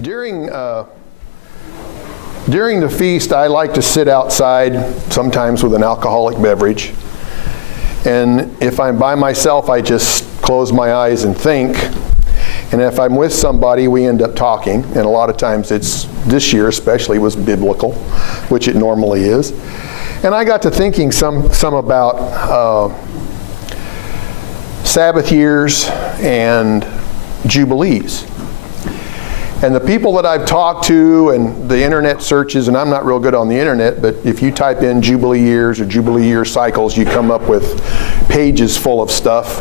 During the feast, I like to sit outside, sometimes with an alcoholic beverage. And if I'm by myself, I just close my eyes and think. And if I'm with somebody, we end up talking. And a lot of times this year especially, was biblical, which it normally is. And I got to thinking some about Sabbath years and Jubilees. And the people that I've talked to and the internet searches, and I'm not real good on the internet, but if you type in Jubilee years or Jubilee year cycles, you come up with pages full of stuff.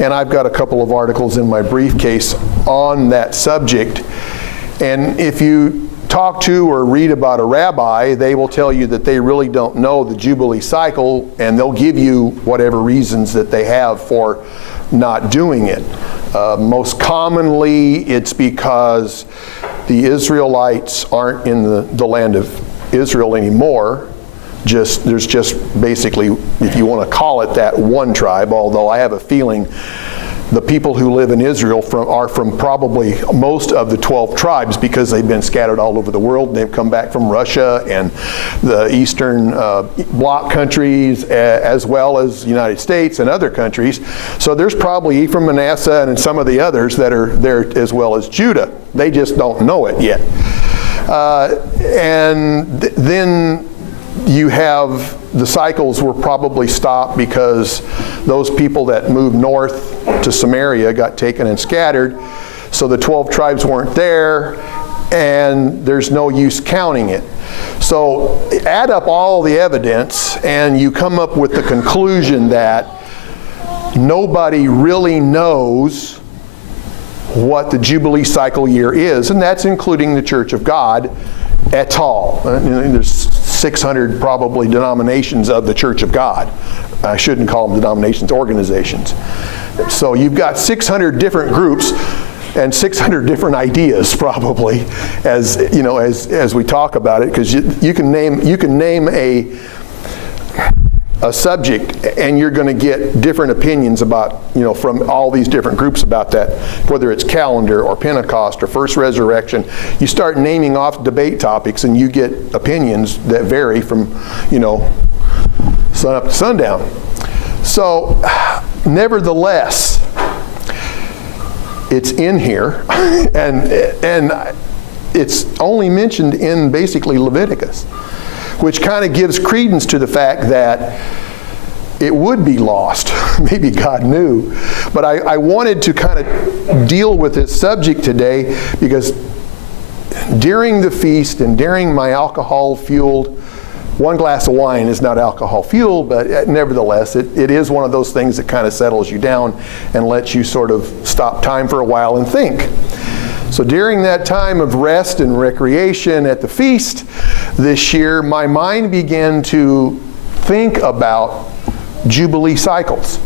And I've got a couple of articles in my briefcase on that subject. And if you talk to or read about a rabbi, they will tell you that they really don't know the Jubilee cycle, and they'll give you whatever reasons that they have for not doing it. Most commonly, it's because the Israelites aren't in the land of Israel anymore. There's just basically, if you want to call it that, one tribe, although I have a feeling the people who live in Israel are from probably most of the 12 tribes, because they've been scattered all over the world. They've come back from Russia and the Eastern Bloc countries, as well as the United States and other countries. So there's probably Ephraim, Manasseh, and some of the others that are there, as well as Judah. They just don't know it yet. Then you have the cycles were probably stopped because those people that moved north to Samaria got taken and scattered. So the 12 tribes weren't there, and there's no use counting it. So add up all the evidence, and you come up with the conclusion that nobody really knows what the Jubilee cycle year is, and that's including the Church of God at all. There's 600 probably denominations of the Church of God. I shouldn't call them denominations, organizations. So you've got 600 different groups and 600 different ideas probably, as you know, as we talk about it, because you can name a subject, and you're going to get different opinions about, from all these different groups about that, whether it's calendar or Pentecost or first resurrection. You start naming off debate topics, and you get opinions that vary from, sun up to sundown. So, nevertheless, it's in here, and it's only mentioned in basically Leviticus, which kind of gives credence to the fact that it would be lost. Maybe God knew. But I wanted to kind of deal with this subject today, because during the feast and during my alcohol-fueled, one glass of wine is not alcohol-fueled, but nevertheless, it is one of those things that kind of settles you down and lets you sort of stop time for a while and think. So during that time of rest and recreation at the feast this year, my mind began to think about Jubilee cycles.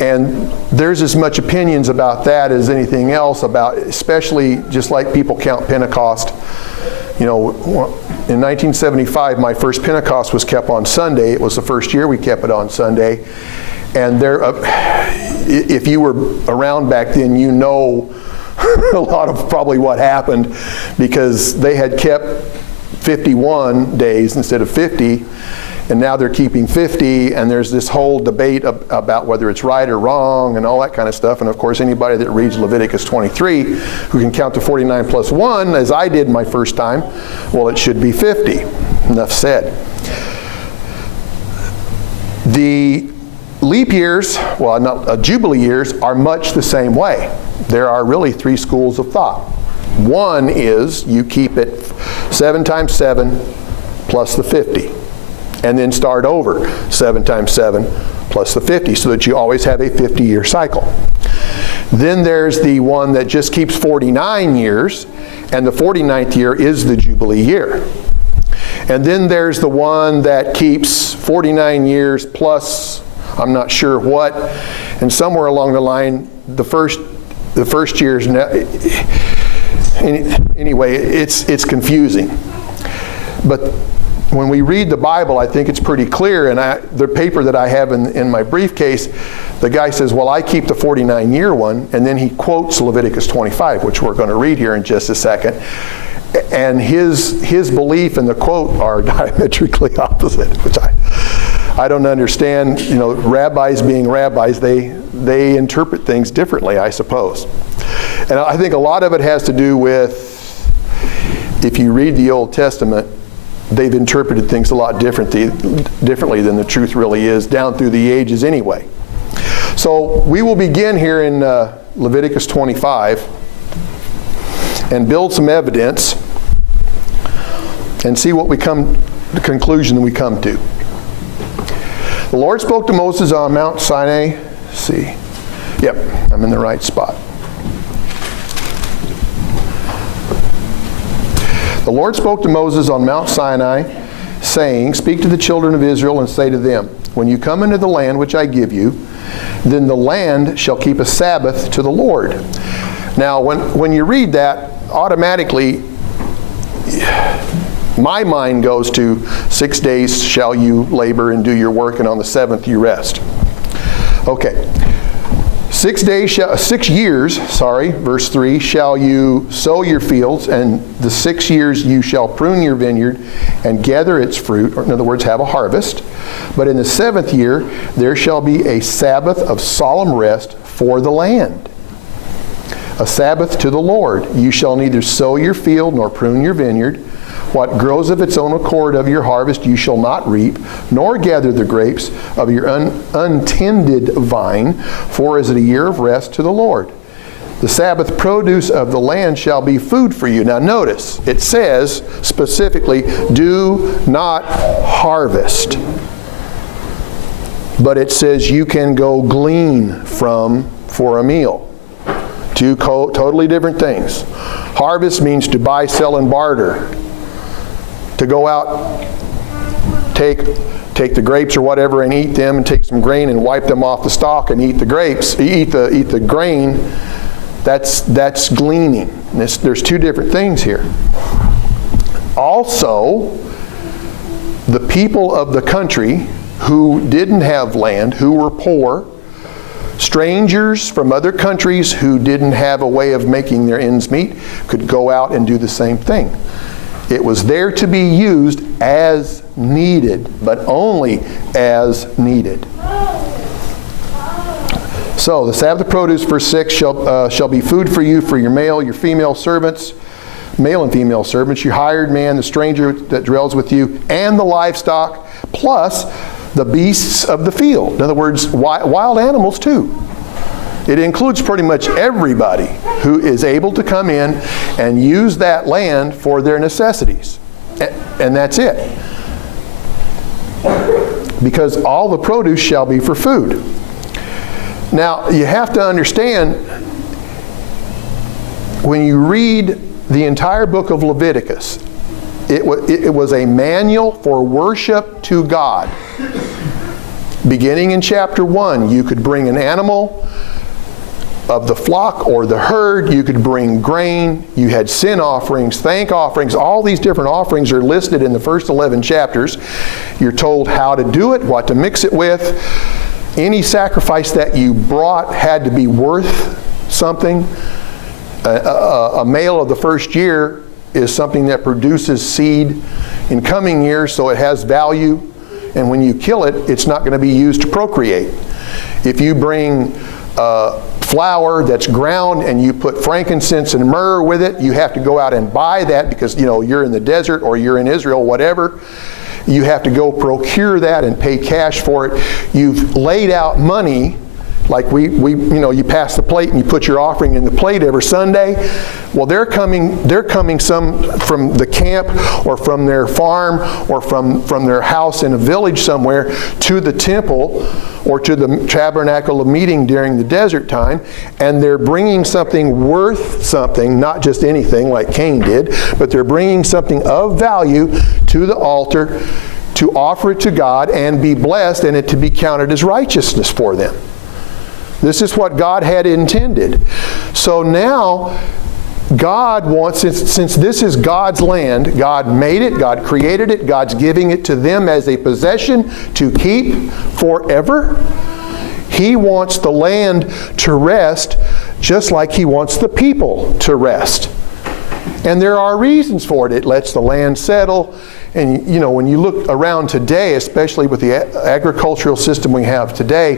And there's as much opinions about that as anything else about, especially just like people count Pentecost. In 1975, my first Pentecost was kept on Sunday. It was the first year we kept it on Sunday. And if you were around back then, a lot of probably what happened, because they had kept 51 days instead of 50, and now they're keeping 50, and there's this whole debate about whether it's right or wrong and all that kind of stuff. And of course, anybody that reads Leviticus 23 who can count to 49 plus 1, as I did my first time, well, it should be 50. Enough said. The leap years, Jubilee years, are much the same way. There are really three schools of thought. One is you keep it 7 times 7 plus the 50. And then start over 7 times 7 plus the 50, so that you always have a 50-year cycle. Then there's the one that just keeps 49 years, and the 49th year is the Jubilee year. And then there's the one that keeps 49 years plus I'm not sure what, and somewhere along the line, the first year's anyway, it's confusing. But when we read the Bible, I think it's pretty clear, and the paper that I have in my briefcase, the guy says, well, I keep the 49-year one, and then he quotes Leviticus 25, which we're going to read here in just a second. And his belief and the quote are diametrically opposite, which I don't understand. You know, rabbis being rabbis, they interpret things differently, I suppose. And I think a lot of it has to do with, if you read the Old Testament, they've interpreted things a lot differently than the truth really is, down through the ages anyway. So we will begin here in Leviticus 25 and build some evidence and see what the conclusion we come to. The Lord spoke to Moses on Mount Sinai. Let's see. Yep, I'm in the right spot. The Lord spoke to Moses on Mount Sinai, saying, speak to the children of Israel and say to them, when you come into the land which I give you, then the land shall keep a Sabbath to the Lord. Now, when you read that, automatically, my mind goes to 6 days shall you labor and do your work, and on the seventh you rest. Okay. 6 years, verse 3, shall you sow your fields, and the 6 years you shall prune your vineyard and gather its fruit, or in other words, have a harvest. But in the 7th year, there shall be a Sabbath of solemn rest for the land, a Sabbath to the Lord. You shall neither sow your field nor prune your vineyard. What grows of its own accord of your harvest you shall not reap, nor gather the grapes of your untended vine, for is it a year of rest to the Lord. The Sabbath produce of the land shall be food for you. Now notice, it says specifically, do not harvest. But it says you can go glean from for a meal. Two totally different things. Harvest means to buy, sell, and barter. To go out, take the grapes or whatever and eat them, and take some grain and wipe them off the stalk and eat the grapes, eat the grain. That's gleaning. There's two different things here. Also, the people of the country who didn't have land, who were poor, strangers from other countries who didn't have a way of making their ends meet, could go out and do the same thing. It was there to be used as needed, but only as needed. So the Sabbath produce, verse 6, shall be food for you, for your male, your female servants, male and female servants, your hired man, the stranger that dwells with you, and the livestock, plus the beasts of the field. In other words, wild animals too. It includes pretty much everybody who is able to come in and use that land for their necessities. And that's it. Because all the produce shall be for food. Now, you have to understand, when you read the entire book of Leviticus, it was a manual for worship to God. Beginning in chapter 1, you could bring an animal of the flock or the herd, you could bring grain, you had sin offerings, thank offerings, all these different offerings are listed in the first 11 chapters. You're told how to do it, what to mix it with. Any sacrifice that you brought had to be worth something. A male of the first year is something that produces seed in coming years, so it has value, and when you kill it, it's not going to be used to procreate. If you bring flour that's ground and you put frankincense and myrrh with it, you have to go out and buy that because you're in the desert or you're in Israel, whatever. You have to go procure that and pay cash for it. You've laid out money, like you pass the plate and you put your offering in the plate every Sunday. Well, they're coming some from the camp or from their farm or from their house in a village somewhere to the temple or to the tabernacle of meeting during the desert time, and they're bringing something worth something, not just anything like Cain did, but they're bringing something of value to the altar to offer it to God and be blessed, and it to be counted as righteousness for them. This is what God had intended. So now, God wants, since this is God's land, God made it, God created it, God's giving it to them as a possession to keep forever. He wants the land to rest just like He wants the people to rest. And there are reasons for it. It lets the land settle. And you know, when you look around today, especially with the agricultural system we have today,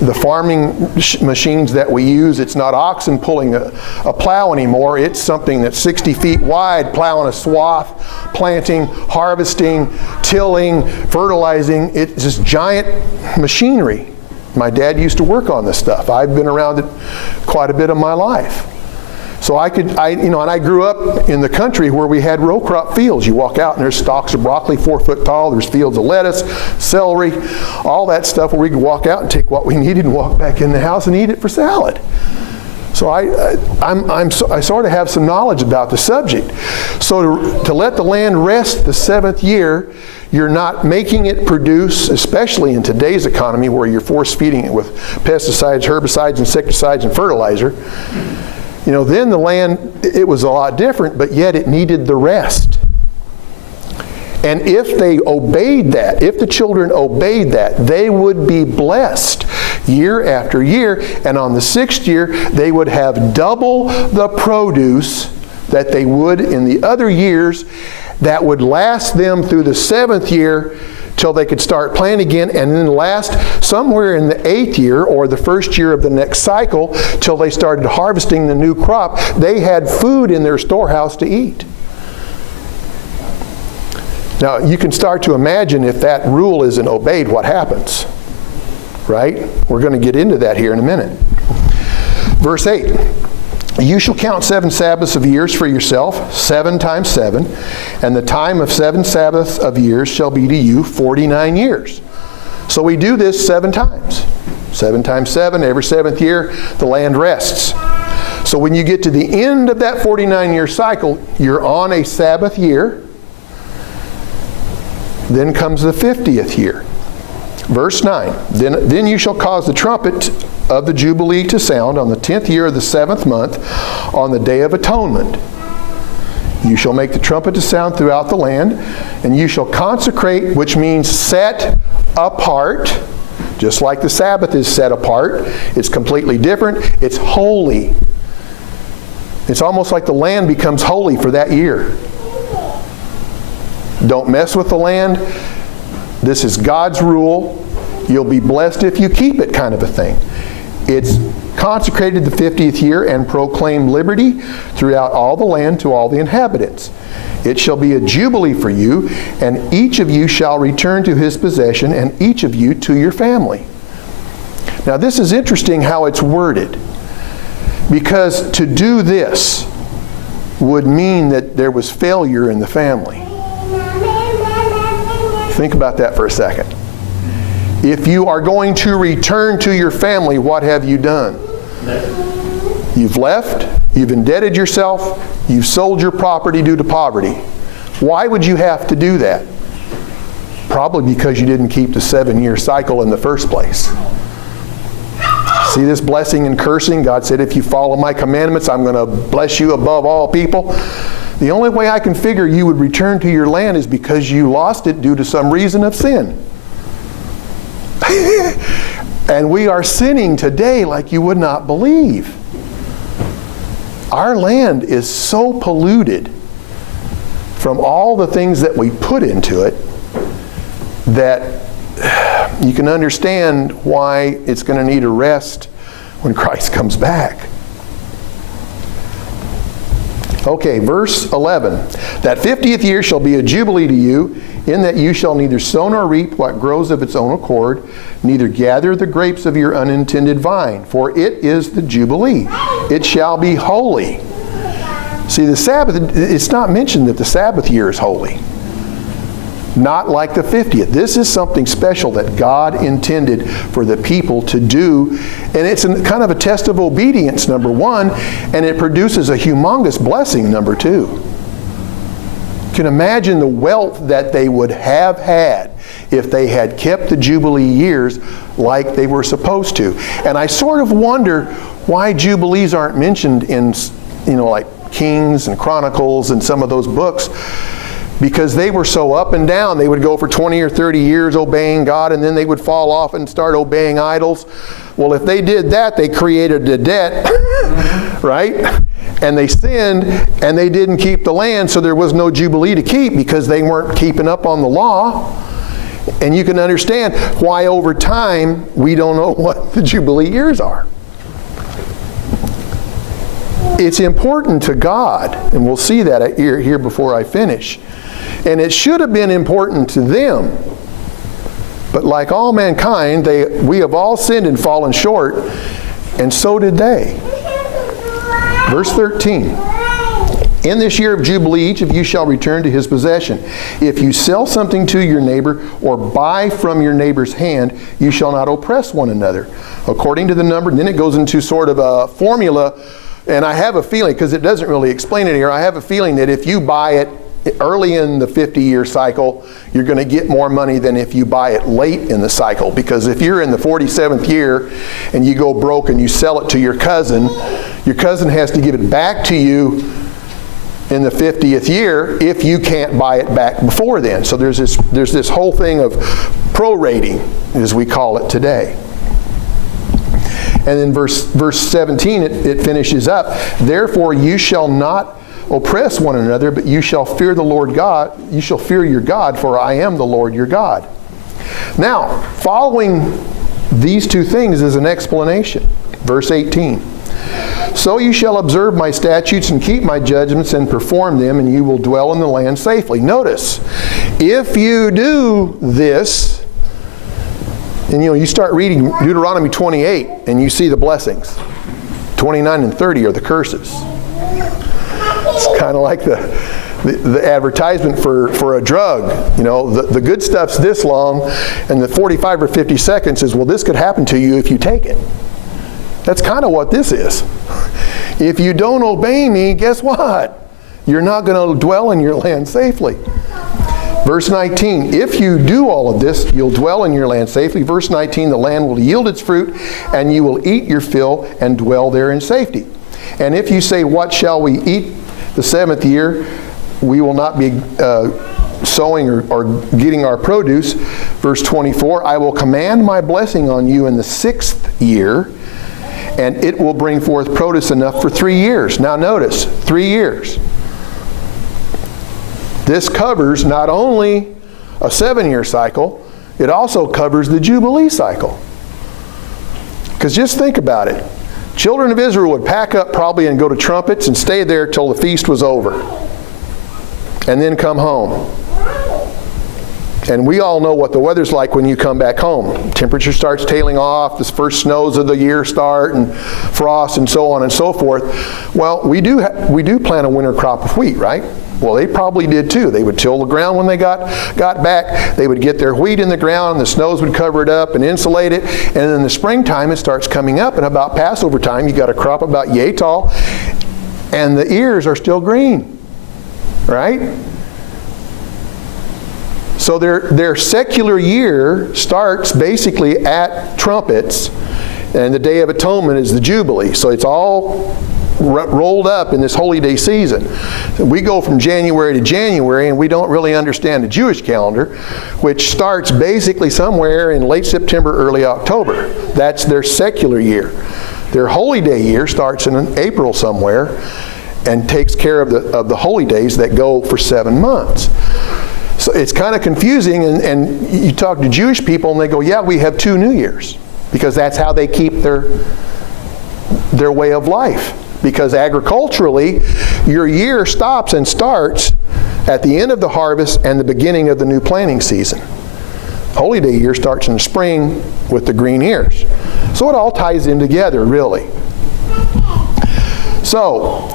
the farming machines that we use, it's not oxen pulling a plow anymore. It's something that's 60 feet wide, plowing a swath, planting, harvesting, tilling, fertilizing. It's just giant machinery. My dad used to work on this stuff. I've been around it quite a bit of my life. So I grew up in the country where we had row crop fields. You walk out and there's stalks of broccoli 4 foot tall. There's fields of lettuce, celery, all that stuff where we could walk out and take what we needed and walk back in the house and eat it for salad. So I sort of have some knowledge about the subject. So to let the land rest the 7th year, you're not making it produce, especially in today's economy where you're force feeding it with pesticides, herbicides, insecticides, and fertilizer. You know, then the land, it was a lot different, but yet it needed the rest. And if they obeyed that, if the children obeyed that, they would be blessed year after year. And on the 6th year, they would have double the produce that they would in the other years that would last them through the 7th year till they could start planting again, and then last somewhere in the 8th year or the 1st year of the next cycle till they started harvesting the new crop. They had food in their storehouse to eat. Now you can start to imagine if that rule isn't obeyed, what happens, right? We're going to get into that here in a minute. Verse 8. You shall count 7 Sabbaths of years for yourself, 7 times 7, and the time of 7 Sabbaths of years shall be to you 49 years. So we do this 7 times. 7 times 7, every 7th year, the land rests. So when you get to the end of that 49-year cycle, you're on a Sabbath year. Then comes the 50th year. Verse 9, Then you shall cause the trumpet of the Jubilee to sound on the 10th year of the 7th month on the Day of Atonement. You shall make the trumpet to sound throughout the land, and you shall consecrate, which means set apart, just like the Sabbath is set apart. It's completely different. It's holy. It's almost like the land becomes holy for that year. Don't mess with the land. This is God's rule. You'll be blessed if you keep it, kind of a thing. It's consecrated the 50th year and proclaimed liberty throughout all the land to all the inhabitants. It shall be a jubilee for you, and each of you shall return to his possession, and each of you to your family. Now this is interesting how it's worded, because to do this would mean that there was failure in the family. Think about that for a second. If you are going to return to your family, what have you done? You've left, you've indebted yourself, you've sold your property due to poverty. Why would you have to do that? Probably because you didn't keep the 7-year cycle in the first place. See this blessing and cursing? God said, if you follow my commandments, I'm going to bless you above all people. The only way I can figure you would return to your land is because you lost it due to some reason of sin. And we are sinning today like you would not believe. Our land is so polluted from all the things that we put into it that you can understand why it's going to need a rest when Christ comes back. Okay, verse 11. That 50th year shall be a jubilee to you, in that you shall neither sow nor reap what grows of its own accord, neither gather the grapes of your unintended vine, for it is the jubilee. It shall be holy. See, the Sabbath, it's not mentioned that the Sabbath year is holy. Not like the 50th. This is something special that God intended for the people to do. And it's kind of a test of obedience, number one, and it produces a humongous blessing, number two. You can imagine the wealth that they would have had if they had kept the Jubilee years like they were supposed to. And I sort of wonder why Jubilees aren't mentioned in, like Kings and Chronicles and some of those books, because they were so up and down. They would go for 20 or 30 years obeying God, and then they would fall off and start obeying idols. Well, if they did that, they created a debt, right? And they sinned, and they didn't keep the land, so there was no Jubilee to keep because they weren't keeping up on the law. And you can understand why over time we don't know what the Jubilee years are. It's important to God, and we'll see that here before I finish. And it should have been important to them. But like all mankind, we have all sinned and fallen short, and so did they. Verse 13. In this year of Jubilee, each of you shall return to his possession. If you sell something to your neighbor or buy from your neighbor's hand, you shall not oppress one another. According to the number, and then it goes into sort of a formula, and I have a feeling, because it doesn't really explain it here, I have a feeling that if you buy it early in the 50-year cycle, you're going to get more money than if you buy it late in the cycle. Because if you're in the 47th year and you go broke and you sell it to your cousin has to give it back to you in the 50th year if you can't buy it back before then. So there's this whole thing of prorating, as we call it today. And then verse 17, it finishes up. Therefore you shall not oppress one another, but you shall fear the Lord God. You shall fear your God, for I am the Lord your God. Now, following these two things is an explanation. Verse 18. So you shall observe my statutes and keep my judgments and perform them, and you will dwell in the land safely. Notice, if you do this, and you start reading Deuteronomy 28, and you see the blessings. 29 and 30 are the curses. It's kind of like the advertisement for a drug. The good stuff's this long, and the 45 or 50 seconds is, well, this could happen to you if you take it. That's kind of what this is. If you don't obey me, guess what? You're not going to dwell in your land safely. Verse 19, if you do all of this, you'll dwell in your land safely. Verse 19, the land will yield its fruit, and you will eat your fill and dwell there in safety. And if you say, what shall we eat the 7th year? We will not be sowing or getting our produce. Verse 24, I will command my blessing on you in the 6th year, and it will bring forth produce enough for 3 years. Now notice, 3 years. This covers not only a 7-year cycle, it also covers the Jubilee cycle. Because just think about it. Children of Israel would pack up probably and go to trumpets and stay there till the feast was over. And then come home. And we all know what the weather's like when you come back home. Temperature starts tailing off, the first snows of the year start, and frost and so on and so forth. Well, we do plant a winter crop of wheat, right? Well, they probably did too. They would till the ground when they got back. They would get their wheat in the ground, the snows would cover it up and insulate it, and in the springtime it starts coming up, and about Passover time you got a crop about yay tall, and the ears are still green, right? So their secular year starts basically at trumpets, and the Day of Atonement is the Jubilee. So it's all rolled up in this holy day season. We go from January to January, and we don't really understand the Jewish calendar, which starts basically somewhere in late September, early October. That's their secular year. Their holy day year starts in April somewhere and takes care of the holy days that go for 7 months. So it's kind of confusing, and you talk to Jewish people and they go, yeah, we have 2 New Years, because that's how they keep their way of life. Because agriculturally, your year stops and starts at the end of the harvest and the beginning of the new planting season. Holy day year starts in the spring with the green ears. So it all ties in together, really. So,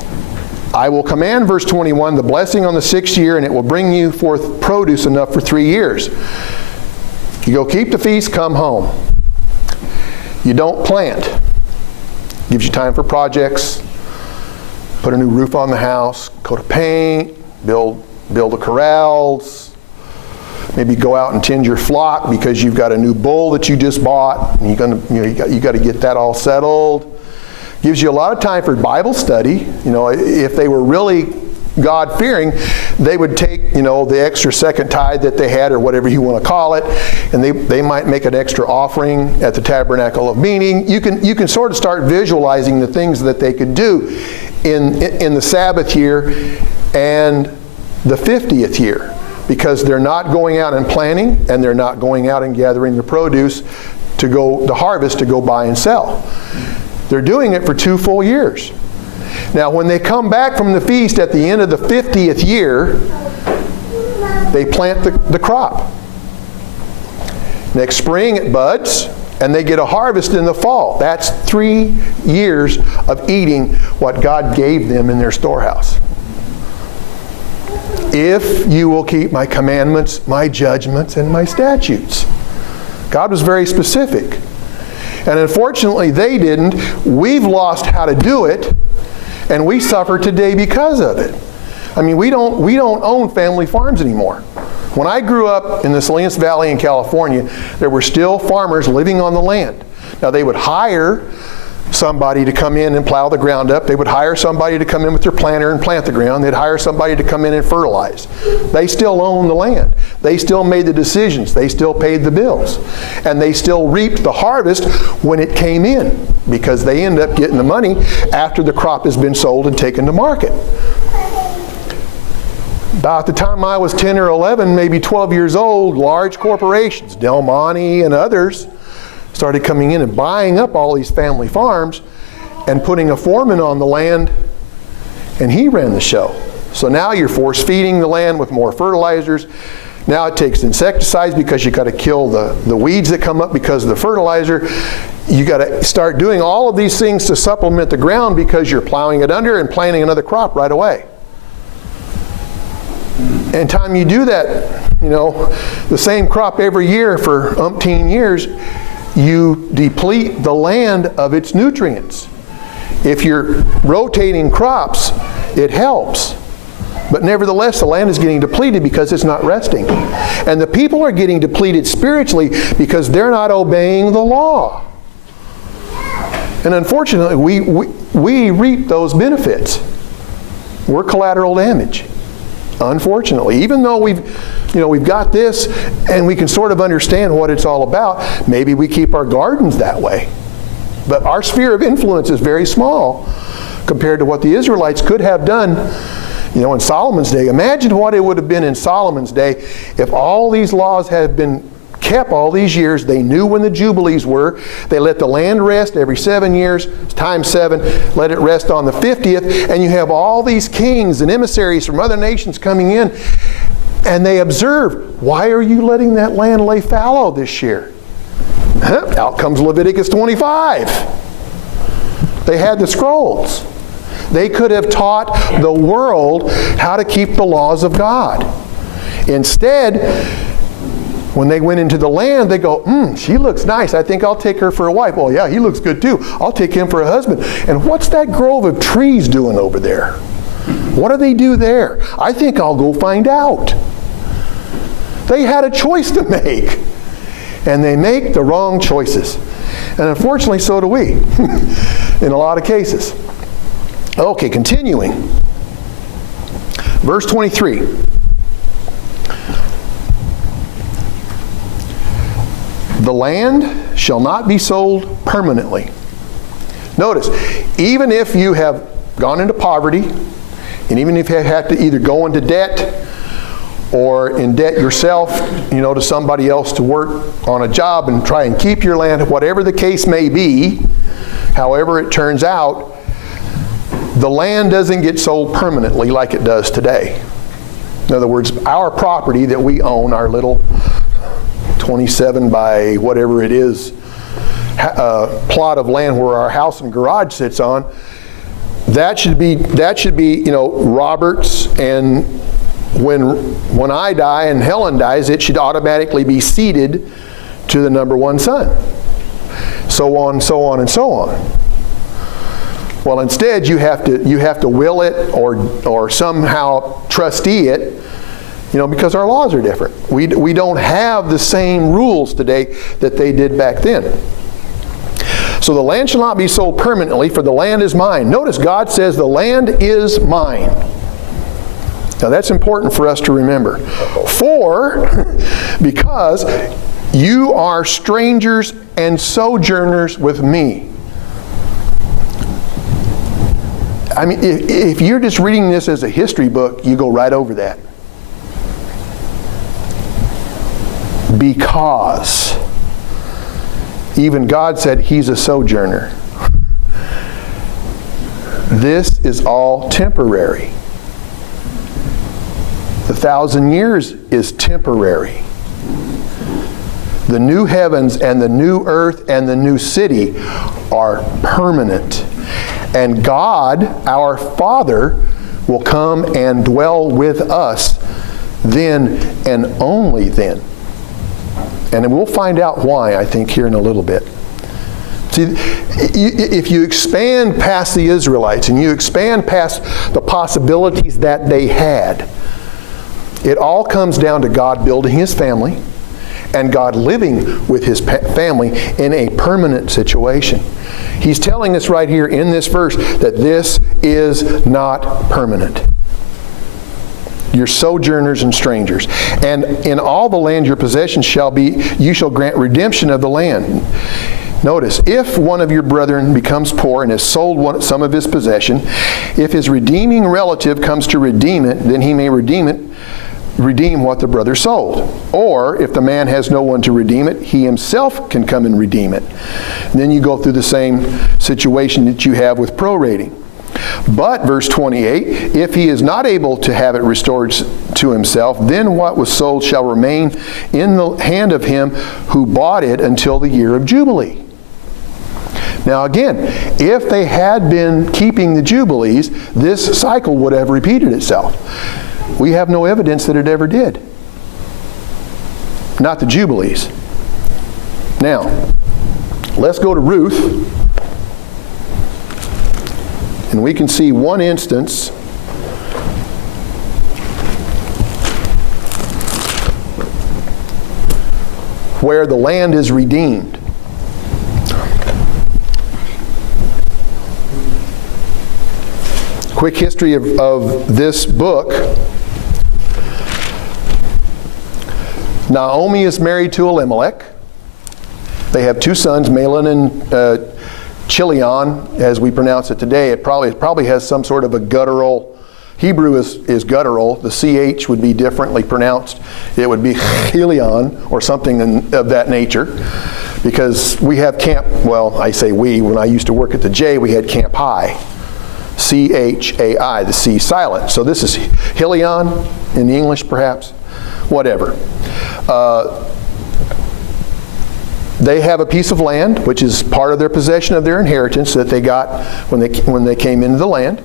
I will command, verse 21, the blessing on the 6th year, and it will bring you forth produce enough for 3 years. You go keep the feast, come home. You don't plant. Gives you time for projects. Put a new roof on the house, coat of paint, build the corrals, maybe go out and tend your flock because you've got a new bull that you just bought, and you got to get that all settled. Gives you a lot of time for Bible study. You know, if they were really God-fearing, they would take, you know, the extra second tithe that they had, or whatever you want to call it, and they might make an extra offering at the tabernacle of meeting. You can sort of start visualizing the things that they could do in the Sabbath year and the 50th year, because they're not going out and planting, and they're not going out and gathering the produce the harvest to go buy and sell. They're doing it for 2 full years. Now, when they come back from the feast at the end of the 50th year, they plant the crop. Next spring it buds, and they get a harvest in the fall. That's 3 years of eating what God gave them in their storehouse. If you will keep my commandments, my judgments, and my statutes. God was very specific. And unfortunately, they didn't. We've lost how to do it, and we suffer today because of it. I mean, we don't own family farms anymore. When I grew up in the Salinas Valley in California, there were still farmers living on the land. Now, they would hire somebody to come in and plow the ground up. They would hire somebody to come in with their planter and plant the ground. They'd hire somebody to come in and fertilize. They still owned the land. They still made the decisions. They still paid the bills. And they still reaped the harvest when it came in, because they end up getting the money after the crop has been sold and taken to market. About the time I was 10 or 11, maybe 12 years old, large corporations, Del Monte and others, started coming in and buying up all these family farms and putting a foreman on the land, and he ran the show. So now you're force feeding the land with more fertilizers. Now it takes insecticides because you got to kill the weeds that come up because of the fertilizer. You got to start doing all of these things to supplement the ground because you're plowing it under and planting another crop right away. And time you do that, you know, the same crop every year for umpteen years, you deplete the land of its nutrients. If you're rotating crops, it helps. But nevertheless, the land is getting depleted because it's not resting. And the people are getting depleted spiritually because they're not obeying the law. And unfortunately, we reap those benefits. We're collateral damage. Unfortunately, even though we've got this and we can sort of understand what it's all about, maybe we keep our gardens that way. But our sphere of influence is very small compared to what the Israelites could have done, you know, in Solomon's day. Imagine what it would have been in Solomon's day if all these laws had been kept all these years. They knew when the Jubilees were. They let the land rest every 7 years, times 7, let it rest on the 50th, and you have all these kings and emissaries from other nations coming in, and they observe, why are you letting that land lay fallow this year? Out comes Leviticus 25. They had the scrolls. They could have taught the world how to keep the laws of God. Instead, when they went into the land, they go, she looks nice. I think I'll take her for a wife. Well, yeah, he looks good too. I'll take him for a husband. And what's that grove of trees doing over there? What do they do there? I think I'll go find out. They had a choice to make. And they make the wrong choices. And unfortunately, so do we in a lot of cases. Okay, continuing. Verse 23. The land shall not be sold permanently. Notice, even if you have gone into poverty, and even if you have to either go into debt or in debt yourself, you know, to somebody else to work on a job and try and keep your land, whatever the case may be, however it turns out, the land doesn't get sold permanently like it does today. In other words, our property that we own, our little 27 by whatever it is plot of land where our house and garage sits on, that should be you know, Robert's, and when I die and Helen dies, it should automatically be ceded to the number one son. So on, so on, and so on. Well, instead you have to will it or somehow trustee it, you know, because our laws are different. We don't have the same rules today that they did back then. So the land shall not be sold permanently, for the land is mine. Notice God says the land is mine. Now that's important for us to remember. Because you are strangers and sojourners with me. I mean, if you're just reading this as a history book, you go right over that. Because even God said he's a sojourner. This is all temporary. The 1,000 years is temporary. The new heavens and the new earth and the new city are permanent. And God, our Father, will come and dwell with us then and only then. And we'll find out why, I think, here in a little bit. See, if you expand past the Israelites and you expand past the possibilities that they had, it all comes down to God building His family and God living with His family in a permanent situation. He's telling us right here in this verse that this is not permanent. You're sojourners and strangers. And in all the land your possession shall be, you shall grant redemption of the land. Notice, if one of your brethren becomes poor and has sold some of his possession, if his redeeming relative comes to redeem it, then he may redeem what the brother sold. Or if the man has no one to redeem it, he himself can come and redeem it. And then you go through the same situation that you have with prorating. But, verse 28, if he is not able to have it restored to himself, then what was sold shall remain in the hand of him who bought it until the year of Jubilee. Now again, if they had been keeping the Jubilees, this cycle would have repeated itself. We have no evidence that it ever did. Not the Jubilees. Now, let's go to Ruth. And we can see one instance where the land is redeemed. Quick history of this book. Naomi is married to Elimelech. They have two sons, Mahlon and Chilion, as we pronounce it today. It probably has some sort of a guttural. Hebrew is guttural. The CH would be differently pronounced. It would be Chilion or something of that nature. Because we have camp, well, I say we, when I used to work at the J, we had Camp High. C-H-A-I, the C silent. So this is Chilion in the English perhaps. Whatever. They have a piece of land, which is part of their possession of their inheritance that they got when they came into the land.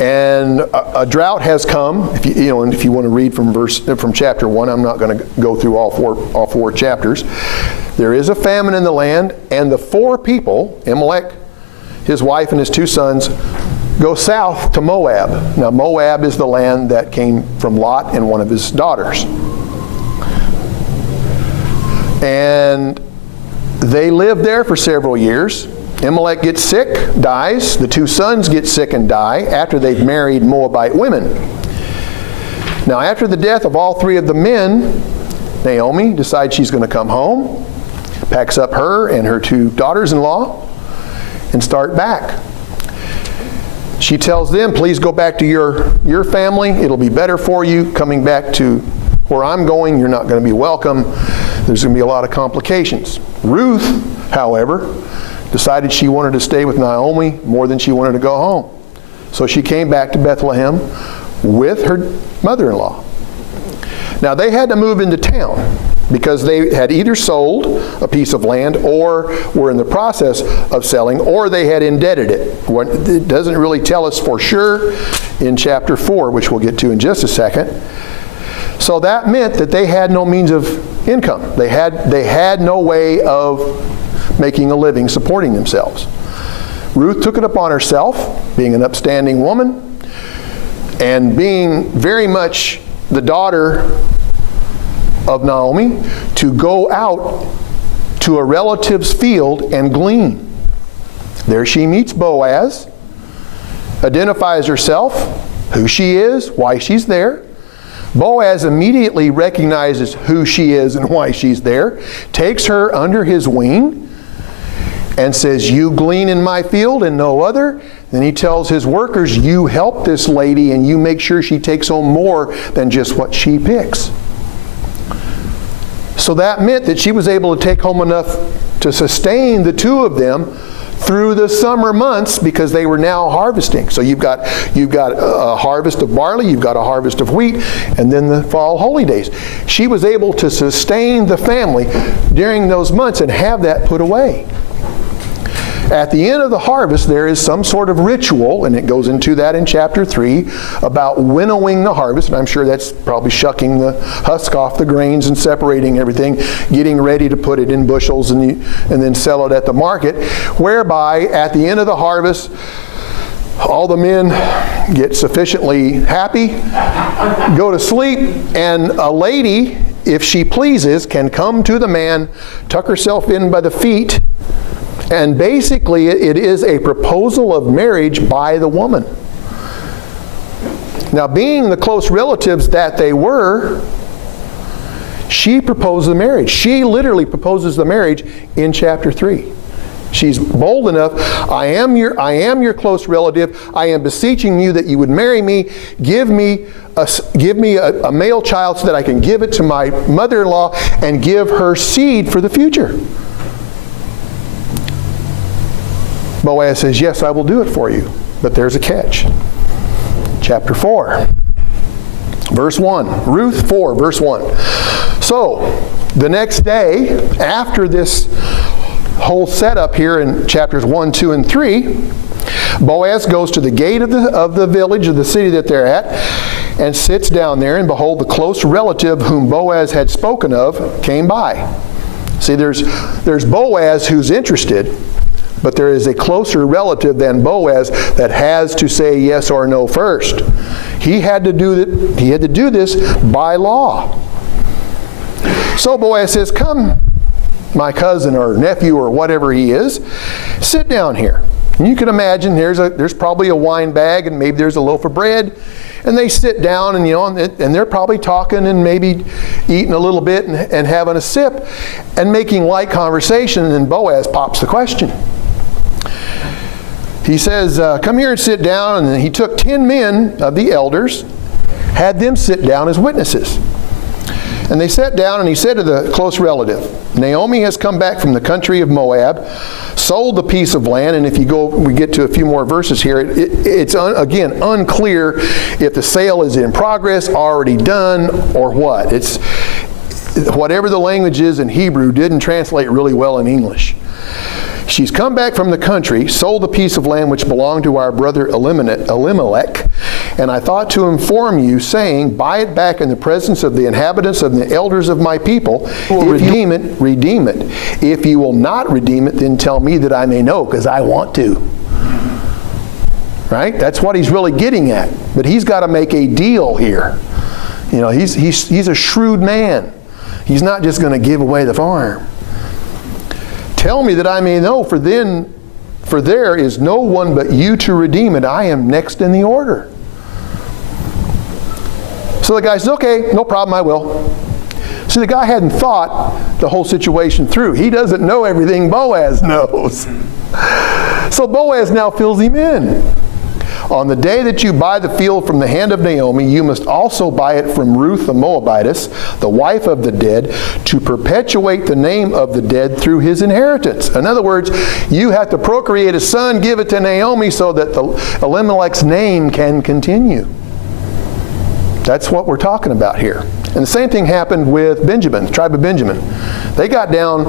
And a drought has come. If you want to read from chapter 1, I'm not going to go through all four chapters. There is a famine in the land, and the four people, Amalek, his wife, and his two sons, go south to Moab. Now, Moab is the land that came from Lot and one of his daughters. And they live there for several years. Amalek gets sick, dies. The two sons get sick and die after they've married Moabite women. Now, after the death of all three of the men, Naomi decides she's going to come home, packs up her and her two daughters-in-law, and start back. She tells them, please go back to your family. It'll be better for you. Coming back to where I'm going, you're not going to be welcome. There's going to be a lot of complications. Ruth, however, decided she wanted to stay with Naomi more than she wanted to go home. So she came back to Bethlehem with her mother-in-law. Now they had to move into town because they had either sold a piece of land or were in the process of selling, or they had indebted it. It doesn't really tell us for sure in chapter 4, which we'll get to in just a second. So that meant that they had no means of income. They had no way of making a living, supporting themselves. Ruth took it upon herself, being an upstanding woman, and being very much the daughter of Naomi, to go out to a relative's field and glean. There she meets Boaz, identifies herself, who she is, why she's there. Boaz immediately recognizes who she is and why she's there, takes her under his wing, and says, you glean in my field and no other. Then he tells his workers, you help this lady and you make sure she takes home more than just what she picks. So that meant that she was able to take home enough to sustain the two of them through the summer months, because they were now harvesting. So you've got a harvest of barley, you've got a harvest of wheat, and then the fall holy days. She was able to sustain the family during those months and have that put away. At the end of the harvest, there is some sort of ritual, and it goes into that in chapter 3, about winnowing the harvest. And I'm sure that's probably shucking the husk off the grains and separating everything, getting ready to put it in bushels and then sell it at the market, whereby at the end of the harvest, all the men get sufficiently happy, go to sleep, and a lady, if she pleases, can come to the man, tuck herself in by the feet, and basically it is a proposal of marriage by the woman. Now, being the close relatives that they were, she proposed the marriage. She literally proposes the marriage in chapter 3. She's bold enough, I am your close relative. I am beseeching you that you would marry me. Give me a male child so that I can give it to my mother-in-law and give her seed for the future. Boaz says, yes, I will do it for you. But there's a catch. Chapter 4, verse 1. Ruth 4, verse 1. So, the next day, after this whole setup here in chapters 1, 2, and 3, Boaz goes to the gate of the village, of the city that they're at, and sits down there, and behold, the close relative whom Boaz had spoken of came by. See, there's Boaz who's interested, but there is a closer relative than Boaz that has to say yes or no first. He had to do this by law. So Boaz says, come, my cousin or nephew or whatever he is, sit down here. And you can imagine there's probably a wine bag and maybe there's a loaf of bread. And they sit down and they're probably talking and maybe eating a little bit and having a sip and making light conversation. And then Boaz pops the question. He says, come here and sit down. And he took 10 men of the elders, had them sit down as witnesses. And they sat down, and he said to the close relative, Naomi has come back from the country of Moab, sold the piece of land. And if we get to a few more verses here, it's again unclear if the sale is in progress, already done, or what. It's whatever the language is in Hebrew didn't translate really well in English. She's come back from the country, sold the piece of land which belonged to our brother Elimelech, and I thought to inform you, saying, buy it back in the presence of the inhabitants of the elders of my people. Redeem it. If you will not redeem it, then tell me that I may know, because I want to. Right? That's what he's really getting at. But he's got to make a deal here. He's a shrewd man. He's not just going to give away the farm. Tell me that I may know, for there is no one but you to redeem it. I am next in the order. So the guy says, okay, no problem, I will. See, the guy hadn't thought the whole situation through. He doesn't know everything Boaz knows. So Boaz now fills him in. On the day that you buy the field from the hand of Naomi, you must also buy it from Ruth the Moabitess, the wife of the dead, to perpetuate the name of the dead through his inheritance. In other words, you have to procreate a son, give it to Naomi so that Elimelech's name can continue. That's what we're talking about here. And the same thing happened with Benjamin, the tribe of Benjamin. They got down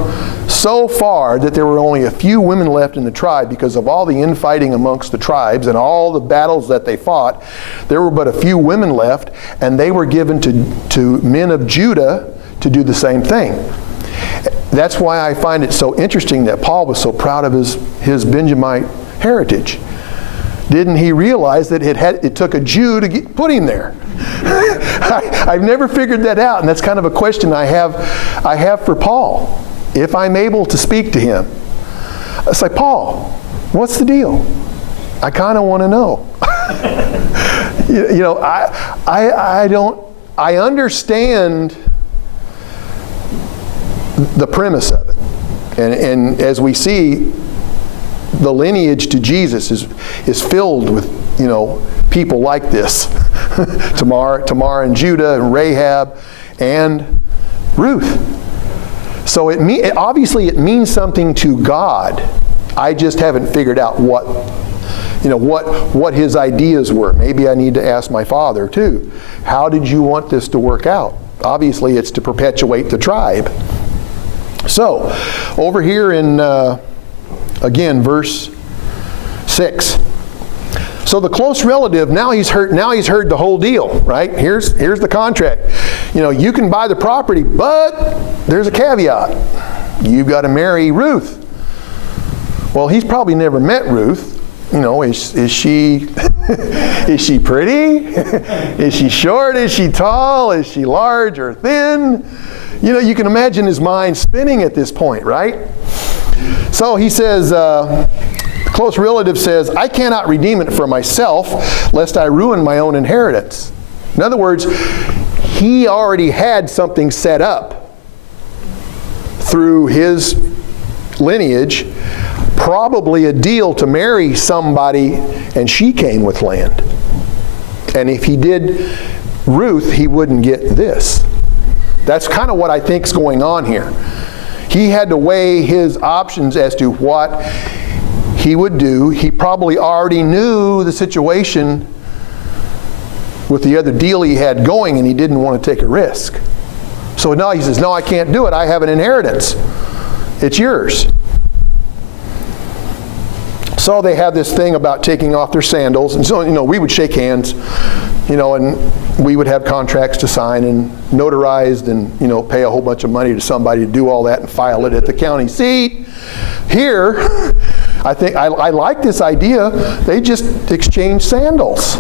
so far that there were only a few women left in the tribe because of all the infighting amongst the tribes and all the battles that they fought. There were but a few women left, and they were given to men of Judah to do the same thing. That's why I find it so interesting that Paul was so proud of his Benjamite heritage. Didn't he realize that it took a Jew to put him there? I've never figured that out, and that's kind of a question I have for Paul, if I'm able to speak to him. It's like, Paul, what's the deal? I kind of want to know. I understand the premise of it. And as we see, the lineage to Jesus is filled with, people like this. Tamar and Judah and Rahab and Ruth. So obviously it means something to God. I just haven't figured out what his ideas were. Maybe I need to ask my father too. How did you want this to work out? Obviously it's to perpetuate the tribe. So, over here in, again, verse 6. So the close relative, now he's heard the whole deal, right? Here's the contract. You can buy the property, but there's a caveat. You've got to marry Ruth. Well, he's probably never met Ruth. Is she is she pretty? Is she short? Is she tall? Is she large or thin? You can imagine his mind spinning at this point, right? So he says, the close relative says, I cannot redeem it for myself, lest I ruin my own inheritance. In other words, he already had something set up through his lineage, probably a deal to marry somebody, and she came with land. And if he did Ruth, he wouldn't get this. That's kind of what I think is going on here. He had to weigh his options as to what he would do. He probably already knew the situation with the other deal he had going, and he didn't want to take a risk. So now he says, no, I can't do it. I have an inheritance. It's yours. So they had this thing about taking off their sandals. And so, we would shake hands, and we would have contracts to sign and notarized and, pay a whole bunch of money to somebody to do all that and file it at the county seat. Here, I think I like this idea. They just exchange sandals.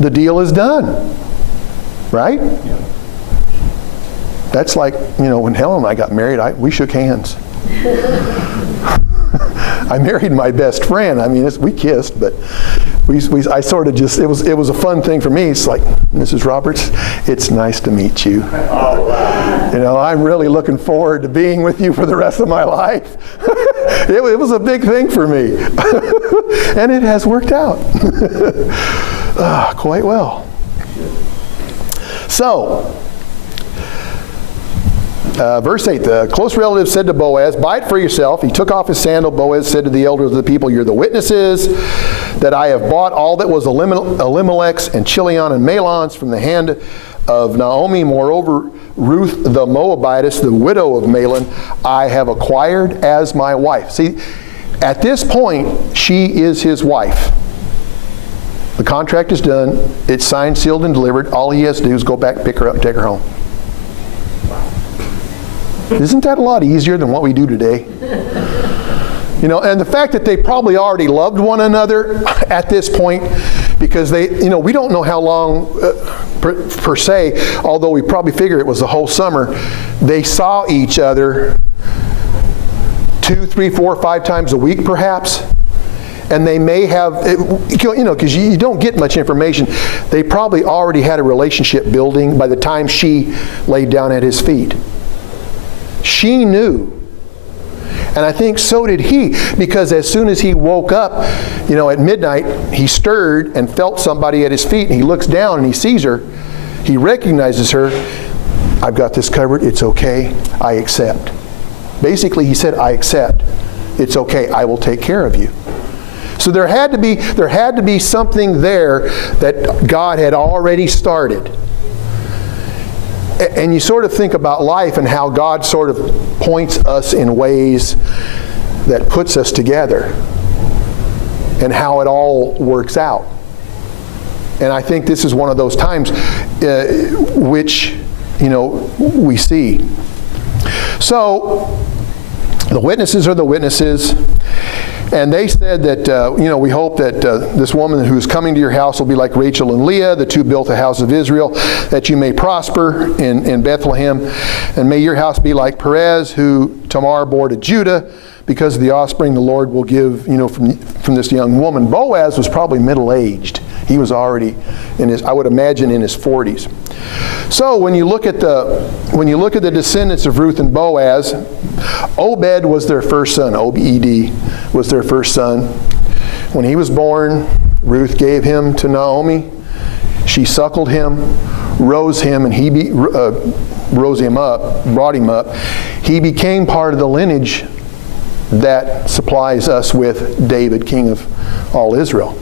The deal is done. Right? Yeah. That's like, when Helen and I got married, we shook hands. I married my best friend. We kissed, but I sort of just, it was a fun thing for me. It's like, Mrs. Roberts, it's nice to meet you. Oh, wow. I'm really looking forward to being with you for the rest of my life. It was a big thing for me. And it has worked out quite well. So, verse 8, the close relative said to Boaz, buy it for yourself. He took off his sandal. Boaz said to the elders of the people, you're the witnesses that I have bought all that was Elimelech's and Chilion and Mahlon's from the hand of Naomi. Moreover, Ruth the Moabitess, the widow of Mahlon, I have acquired as my wife. See, at this point, she is his wife. The contract is done. It's signed, sealed, and delivered. All he has to do is go back, pick her up, and take her home. Isn't that a lot easier than what we do today? And the fact that they probably already loved one another at this point, because they, we don't know how long per se, although we probably figure it was the whole summer, they saw each other 2, 3, 4, 5 times a week perhaps. And they may have, because you don't get much information, they probably already had a relationship building by the time she laid down at his feet. She knew. And I think so did he, because as soon as he woke up, at midnight, he stirred and felt somebody at his feet, and he looks down and he sees her. He recognizes her. I've got this covered. It's okay. I accept. Basically, he said, I accept. It's okay. I will take care of you. So there had to be something there that God had already started. And you sort of think about life and how God sort of points us in ways that puts us together and how it all works out. And I think this is one of those times which, we see. So the witnesses are the witnesses. And they said that, we hope that this woman who's coming to your house will be like Rachel and Leah, the two built the house of Israel, that you may prosper in Bethlehem. And may your house be like Perez, who Tamar bore to Judah. because of the offspring the Lord will give, from this young woman. Boaz was probably middle-aged. He was already I would imagine, in his 40s. So when you look at the descendants of Ruth and Boaz, Obed was their first son. Obed was their first son. When he was born, Ruth gave him to Naomi. She suckled him, rose him, and brought him up. He became part of the lineage that supplies us with David, king of all Israel.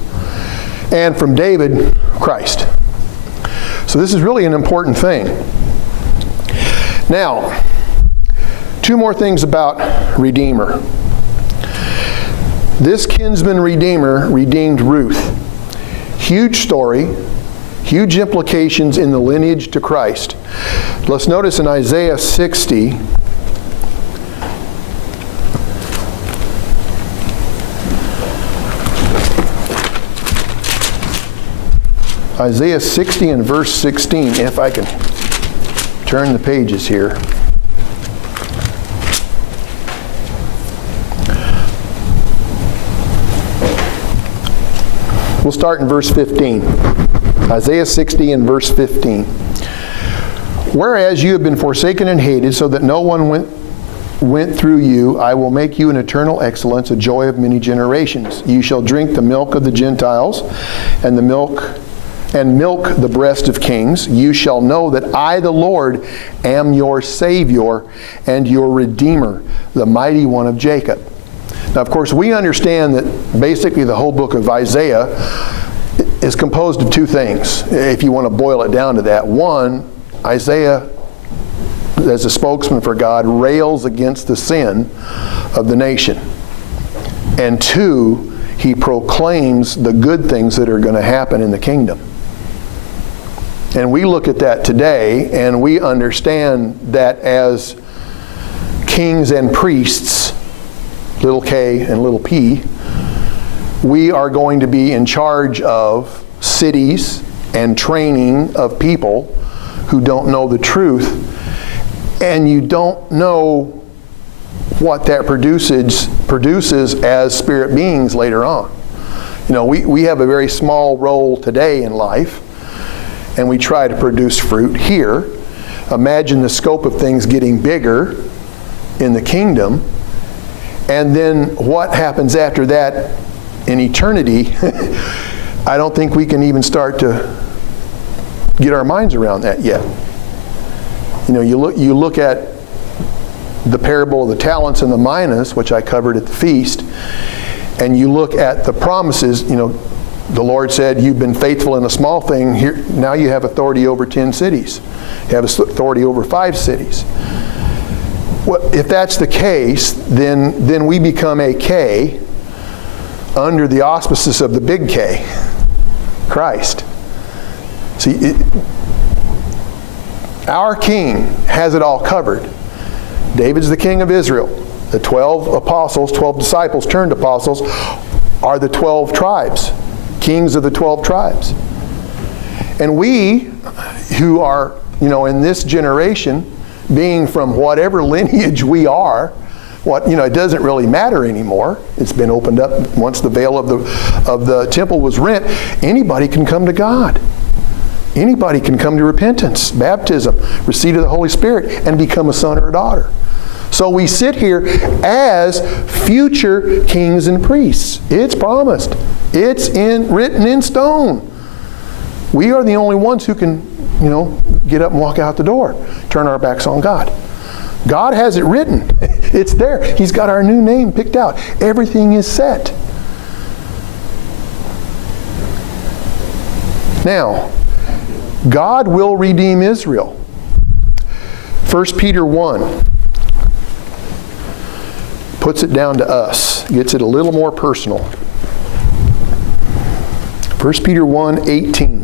And from David, Christ. So this is really an important thing. Now, two more things about Redeemer. This kinsman Redeemer redeemed Ruth. Huge story, huge implications in the lineage to Christ. Let's notice in Isaiah 60, Isaiah 60 and verse 16, if I can turn the pages here. We'll start in verse 15. Isaiah 60 and verse 15. Whereas you have been forsaken and hated, so that no one went through you, I will make you an eternal excellence, a joy of many generations. You shall drink the milk of the Gentiles, and milk the breast of kings. You shall know that I, the Lord, am your Savior and your Redeemer, the mighty one of Jacob. Now, of course, we understand that basically the whole book of Isaiah is composed of two things, if you want to boil it down to that. One, Isaiah, as a spokesman for God, rails against the sin of the nation. And two, he proclaims the good things that are going to happen in the kingdom. And we look at that today, and we understand that as kings and priests, little k and little p, we are going to be in charge of cities and training of people who don't know the truth, and you don't know what that produces as spirit beings later on. We have a very small role today in life, and we try to produce fruit here. Imagine the scope of things getting bigger in the kingdom, and then what happens after that in eternity. I don't think we can even start to get our minds around that yet. You look at the parable of the talents and the minas, which I covered at the feast, and you look at the promises. The Lord said, you've been faithful in a small thing. Here, now you have authority over 10 cities. You have authority over 5 cities. Well, if that's the case, then we become a K under the auspices of the big K, Christ. See, our King has it all covered. David's the King of Israel. The 12 apostles, 12 disciples turned apostles, are the 12 tribes. Kings of the 12 tribes. And we, who are, in this generation, being from whatever lineage we are, it doesn't really matter anymore. It's been opened up once the veil of the temple was rent. Anybody can come to God. Anybody can come to repentance, baptism, receipt of the Holy Spirit, and become a son or a daughter. So we sit here as future kings and priests. It's promised. It's written in stone. We are the only ones who can, get up and walk out the door, turn our backs on God. God has it written. It's there. He's got our new name picked out. Everything is set. Now, God will redeem Israel. 1 Peter 1 puts it down to us, gets it a little more personal. 1 Peter 1:18.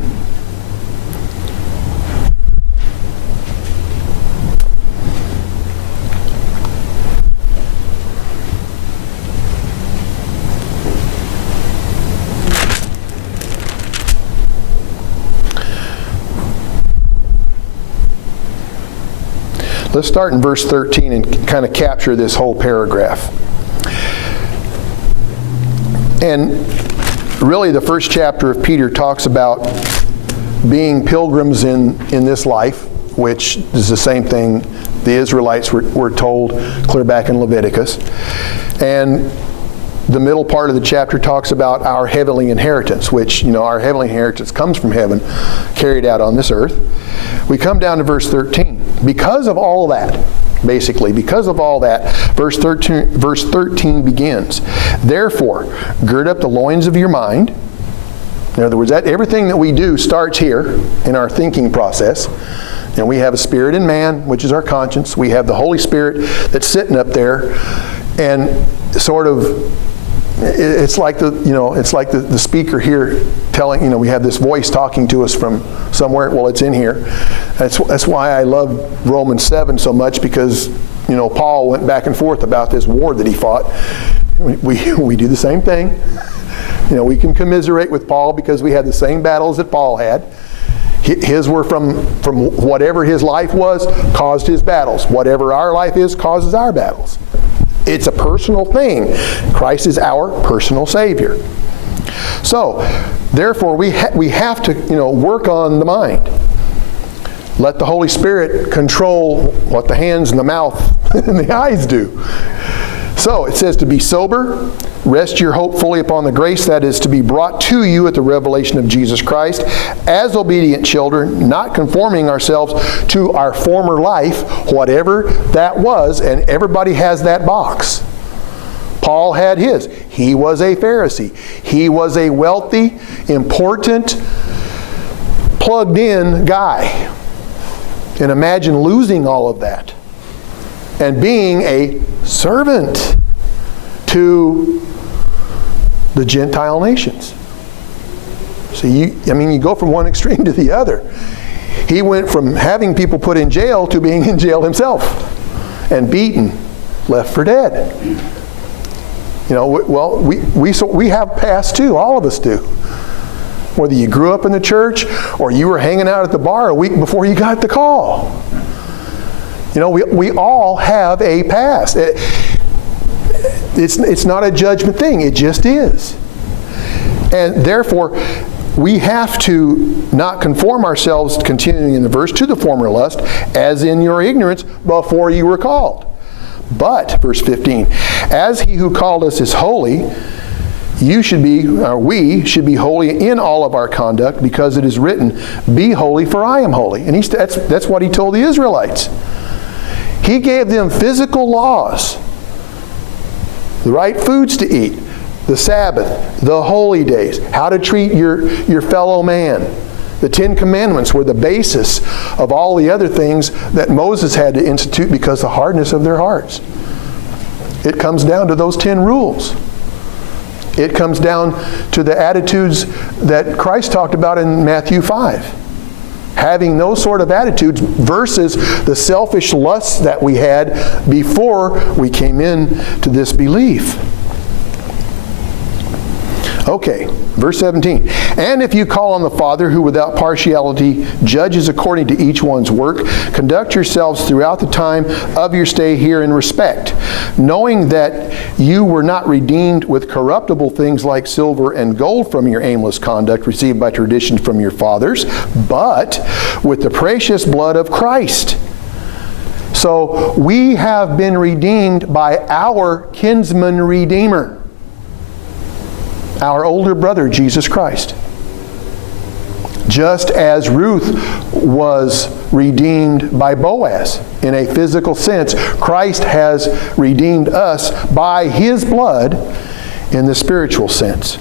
Let's start in verse 13 and kind of capture this whole paragraph. And really the first chapter of Peter talks about being pilgrims in this life, which is the same thing the Israelites were told clear back in Leviticus. And the middle part of the chapter talks about our heavenly inheritance, which, our heavenly inheritance comes from heaven, carried out on this earth. We come down to verse 13. Because of all that, basically, because of all that, verse 13 begins. Therefore, gird up the loins of your mind. In other words, everything that we do starts here in our thinking process. And we have a spirit in man, which is our conscience. We have the Holy Spirit that's sitting up there, and sort of, it's like the speaker here telling, we have this voice talking to us from somewhere. Well, it's in here. That's why I love Romans 7 so much, because Paul went back and forth about this war that he fought. We do the same thing. We can commiserate with Paul because we had the same battles that Paul had. His were from whatever his life was, caused his battles. Whatever our life is, causes our battles. It's a personal thing. Christ is our personal Savior. So, therefore, we have to, work on the mind. Let the Holy Spirit control what the hands and the mouth and the eyes do. So, it says to be sober, rest your hope fully upon the grace that is to be brought to you at the revelation of Jesus Christ, as obedient children, not conforming ourselves to our former life, whatever that was, and everybody has that box. Paul had his. He was a Pharisee. He was a wealthy, important, plugged-in guy. And imagine losing all of that and being a servant to the Gentile nations. So you go from one extreme to the other. He went from having people put in jail to being in jail himself and beaten, left for dead. We have past too. All of us do. Whether you grew up in the church or you were hanging out at the bar a week before you got the call. We all have a past. It's not a judgment thing. It just is. And therefore, we have to not conform ourselves, continuing in the verse, to the former lust, as in your ignorance before you were called. But, verse 15, as he who called us is holy, we should be holy in all of our conduct, because it is written, be holy for I am holy. And that's what he told the Israelites. He gave them physical laws, the right foods to eat, the Sabbath, the holy days, how to treat your fellow man. The 10 Commandments were the basis of all the other things that Moses had to institute because of the hardness of their hearts. It comes down to those 10 rules. It comes down to the attitudes that Christ talked about in Matthew 5. Having those sort of attitudes versus the selfish lusts that we had before we came in to this belief. Okay, verse 17. And if you call on the Father, who without partiality judges according to each one's work, conduct yourselves throughout the time of your stay here in respect, knowing that you were not redeemed with corruptible things like silver and gold from your aimless conduct received by tradition from your fathers, but with the precious blood of Christ. So we have been redeemed by our kinsman redeemer, our older brother, Jesus Christ. Just as Ruth was redeemed by Boaz in a physical sense, Christ has redeemed us by his blood in the spiritual sense.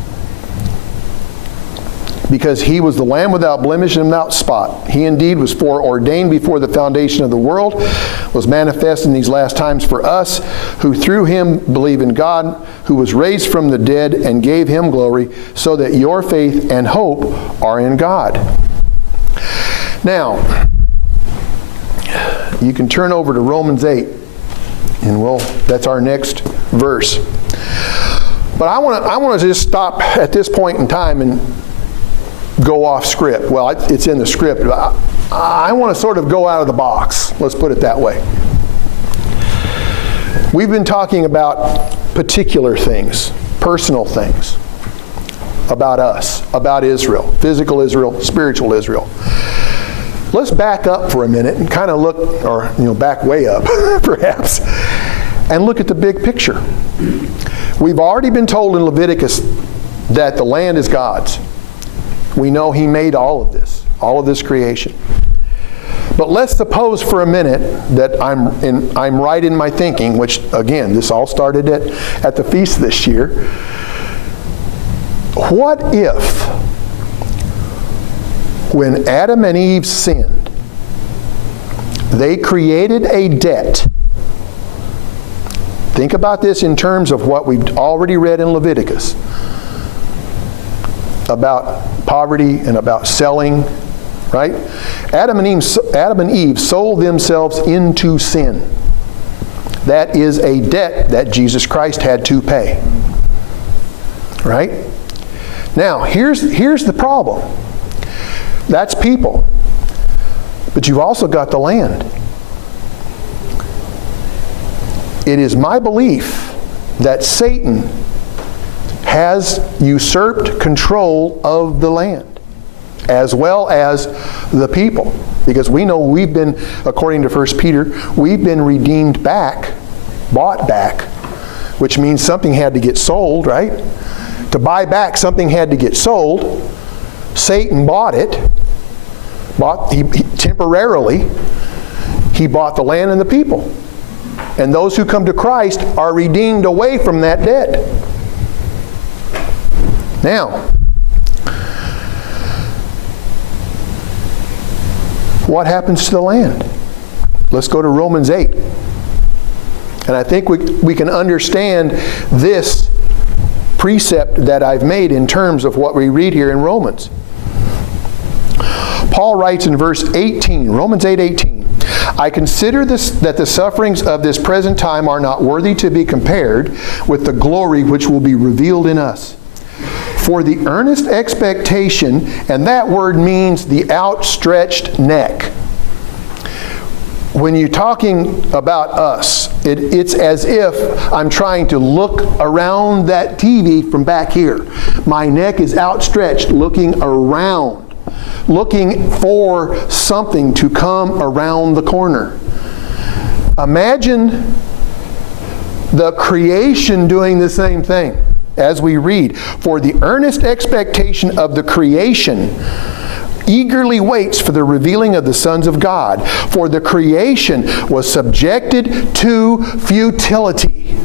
Because he was the Lamb without blemish and without spot. He indeed was foreordained before the foundation of the world, was manifest in these last times for us, who through him believe in God, who was raised from the dead and gave him glory, so that your faith and hope are in God. Now, you can turn over to Romans 8, and that's our next verse. But I want to just stop at this point in time and go off script. Well, it's in the script. I want to sort of go out of the box. Let's put it that way. We've been talking about particular things, personal things. about us, about Israel, physical Israel, spiritual Israel. Let's back up for a minute and kind of look, or back way up, perhaps, and look at the big picture. We've already been told in Leviticus that the land is God's. We know He made all of this creation. But let's suppose for a minute that I'm right in my thinking, which again, this all started at the feast this year. What if, when Adam and Eve sinned, they created a debt? Think about this in terms of what we've already read in Leviticus about poverty and about selling, right? Adam and Eve sold themselves into sin. That is a debt that Jesus Christ had to pay. Right? Now, here's the problem. That's people. But you've also got the land. It is my belief that Satan has usurped control of the land, as well as the people. Because we know we've been, according to 1 Peter, we've been redeemed back, bought back, which means something had to get sold, right? To buy back, something had to get sold. Satan bought it. Temporarily, he bought the land and the people. And those who come to Christ are redeemed away from that debt. Now, what happens to the land? Let's go to Romans 8. And I think we can understand this precept that I've made in terms of what we read here in Romans. Paul writes in verse 18, Romans 8:18, I consider that the sufferings of this present time are not worthy to be compared with the glory which will be revealed in us. For the earnest expectation, and that word means the outstretched neck. When you're talking about us, it's as if I'm trying to look around that TV from back here. My neck is outstretched, looking around, looking for something to come around the corner. Imagine the creation doing the same thing. As we read, for the earnest expectation of the creation eagerly waits for the revealing of the sons of God. For the creation was subjected to futility.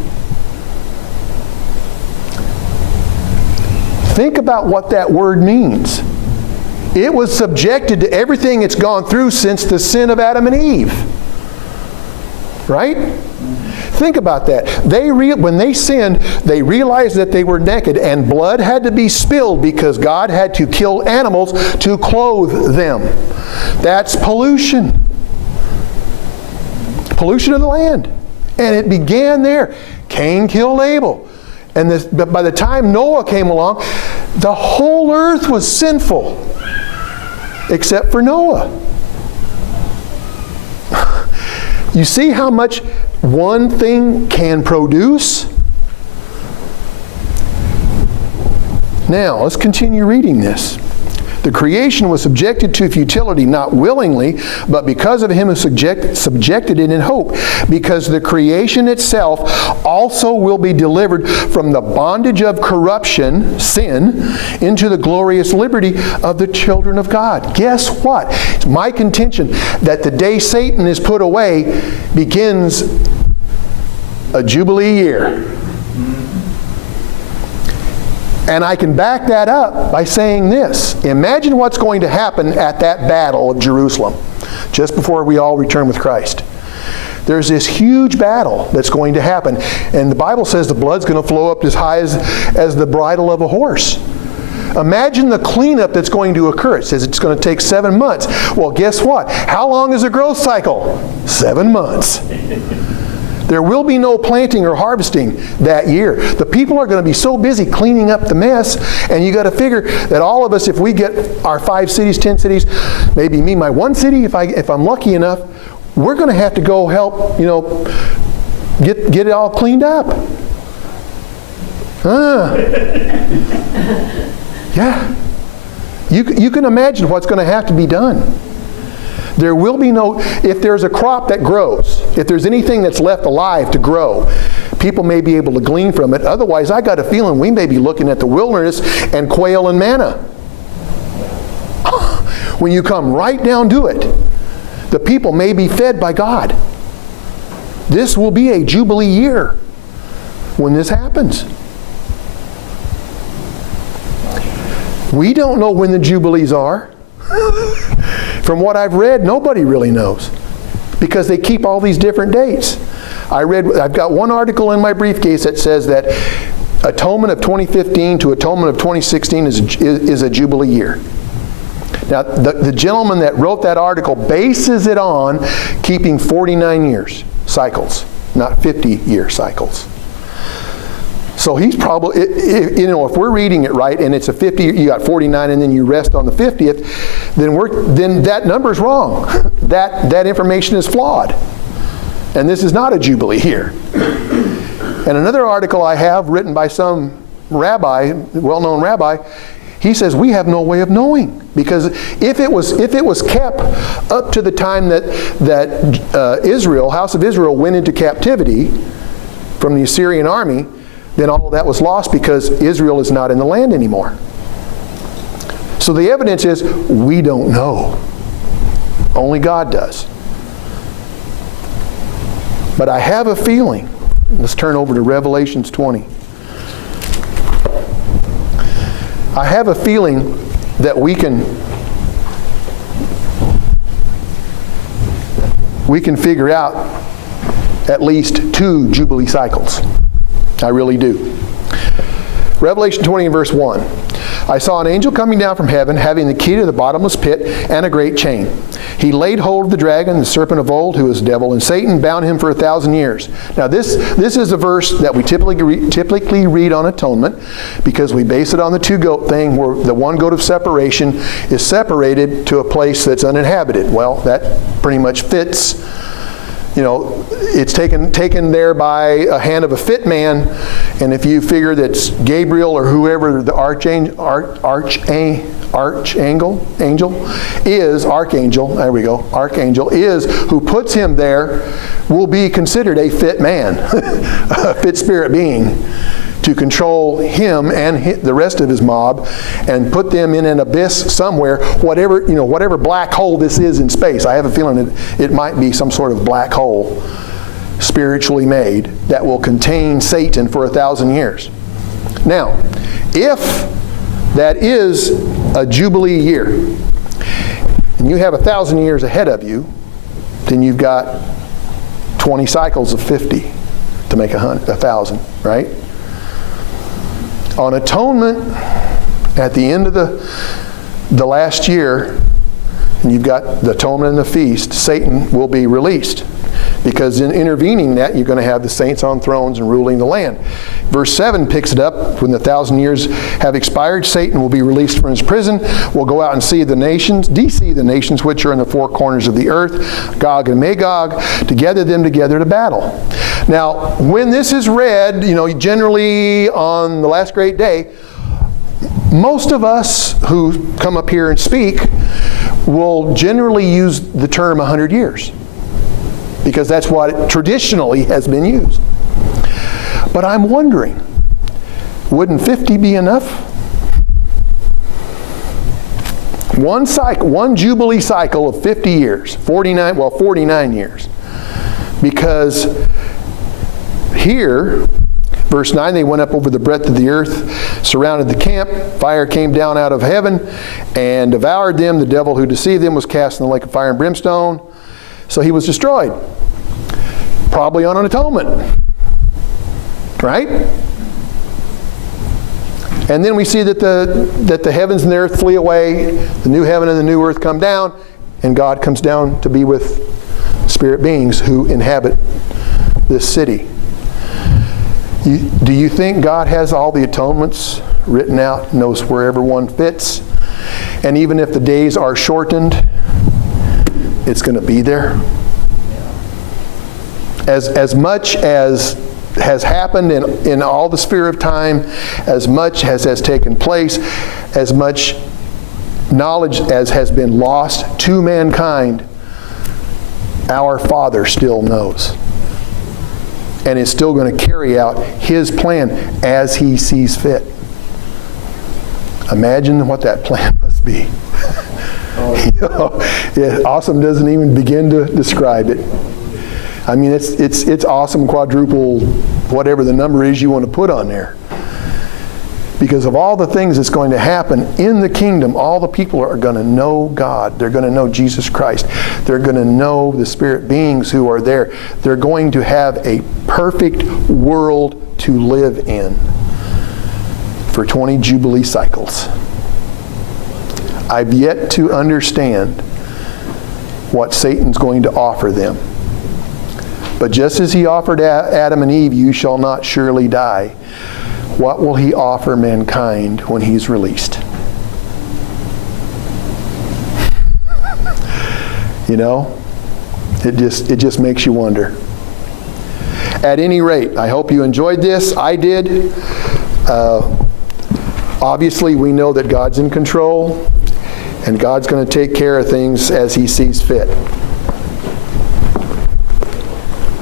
Think about what that word means. It was subjected to everything it's gone through since the sin of Adam and Eve. Right? Think about that. When they sinned, they realized that they were naked, and blood had to be spilled because God had to kill animals to clothe them. That's pollution. Pollution of the land. And it began there. Cain killed Abel. But by the time Noah came along, the whole earth was sinful, except for Noah. You see how much one thing can produce? Now, let's continue reading this. The creation was subjected to futility, not willingly, but because of him who subjected it in hope, because the creation itself also will be delivered from the bondage of corruption, sin, into the glorious liberty of the children of God. Guess what? It's my contention that the day Satan is put away begins a Jubilee year. And I can back that up by saying this. Imagine what's going to happen at that battle of Jerusalem, just before we all return with Christ. There's this huge battle that's going to happen. And the Bible says the blood's going to flow up as high as the bridle of a horse. Imagine the cleanup that's going to occur. It says it's going to take 7 months. Well, guess what? How long is a growth cycle? 7 months. There will be no planting or harvesting that year. The people are going to be so busy cleaning up the mess, and you got to figure that all of us, if we get our 5 cities, 10 cities, maybe me, my 1 city, if I'm lucky enough, we're going to have to go help, get it all cleaned up. Yeah. You can imagine what's going to have to be done. There will be no, if there's a crop that grows, if there's anything that's left alive to grow, people may be able to glean from it. Otherwise, I got a feeling we may be looking at the wilderness and quail and manna. When you come right down to it, the people may be fed by God. This will be a Jubilee year when this happens. We don't know when the Jubilees are. From what I've read, nobody really knows, because they keep all these different dates. I've got one article in my briefcase that says that atonement of 2015 to atonement of 2016 is a Jubilee year. Now, the gentleman that wrote that article bases it on keeping 49 years cycles, not 50-year cycles. So he's probably, if we're reading it right and it's a 50, you got 49 and then you rest on the 50th, then that number's wrong. That information is flawed. And this is not a Jubilee year. And another article I have written by some rabbi, well-known rabbi, he says we have no way of knowing, because if it was kept up to the time that Israel, House of Israel, went into captivity from the Assyrian army, then all of that was lost because Israel is not in the land anymore. So the evidence is we don't know. Only God does. But I have a feeling, let's turn over to Revelations 20. I have a feeling that we can figure out at least 2 Jubilee cycles. I really do. Revelation 20 and verse 1. I saw an angel coming down from heaven, having the key to the bottomless pit and a great chain. He laid hold of the dragon, the serpent of old, who is devil and Satan, bound him for 1,000 years. Now this is a verse that we typically read on atonement, because we base it on the 2-goat thing, where the 1 goat of separation is separated to a place that's uninhabited. Well, that pretty much fits. It's taken there by a hand of a fit man, and if you figure that's Gabriel or whoever the archangel is, who puts him there, will be considered a fit man, a fit spirit being, to control him and the rest of his mob and put them in an abyss somewhere, whatever black hole this is in space. I have a feeling it might be some sort of black hole, spiritually made, that will contain Satan for 1,000 years. Now, if that is a Jubilee year, and you have 1,000 years ahead of you, then you've got 20 cycles of 50 to make 1,000, right? On atonement, at the end of the last year, and you've got the atonement and the feast, Satan will be released. Because in intervening that, you're going to have the saints on thrones and ruling the land. Verse 7 picks it up. When the 1,000 years have expired, Satan will be released from his prison, will go out and see the nations which are in the 4 corners of the earth, Gog and Magog, to gather them together to battle. Now, when this is read, generally on the last great day, most of us who come up here and speak will generally use the term 100 years. Because that's what traditionally has been used. But I'm wondering, wouldn't 50 be enough? One Jubilee cycle of 50 years, 49 years. Because here, verse 9, they went up over the breadth of the earth, surrounded the camp. Fire came down out of heaven and devoured them. The devil who deceived them was cast in the lake of fire and brimstone. So he was destroyed. Probably on an atonement. Right? And then we see that the heavens and the earth flee away, the new heaven and the new earth come down, and God comes down to be with spirit beings who inhabit this city. Do you think God has all the atonements written out, knows wherever one fits? And even if the days are shortened, it's going to be there? As much as has happened in all the sphere of time, as much as has taken place, as much knowledge as has been lost to mankind, our Father still knows. And is still going to carry out His plan as He sees fit. Imagine what that plan must be. Awesome doesn't even begin to describe it. I mean, it's awesome, quadruple, whatever the number is you want to put on there. Because of all the things that's going to happen in the kingdom, all the people are going to know God. They're going to know Jesus Christ. They're going to know the spirit beings who are there. They're going to have a perfect world to live in for 20 Jubilee cycles. I've yet to understand what Satan's going to offer them. But just as he offered Adam and Eve, you shall not surely die, what will he offer mankind when he's released? You know, it just makes you wonder. At any rate, I hope you enjoyed this. I did. Obviously, we know that God's in control, and God's going to take care of things as He sees fit.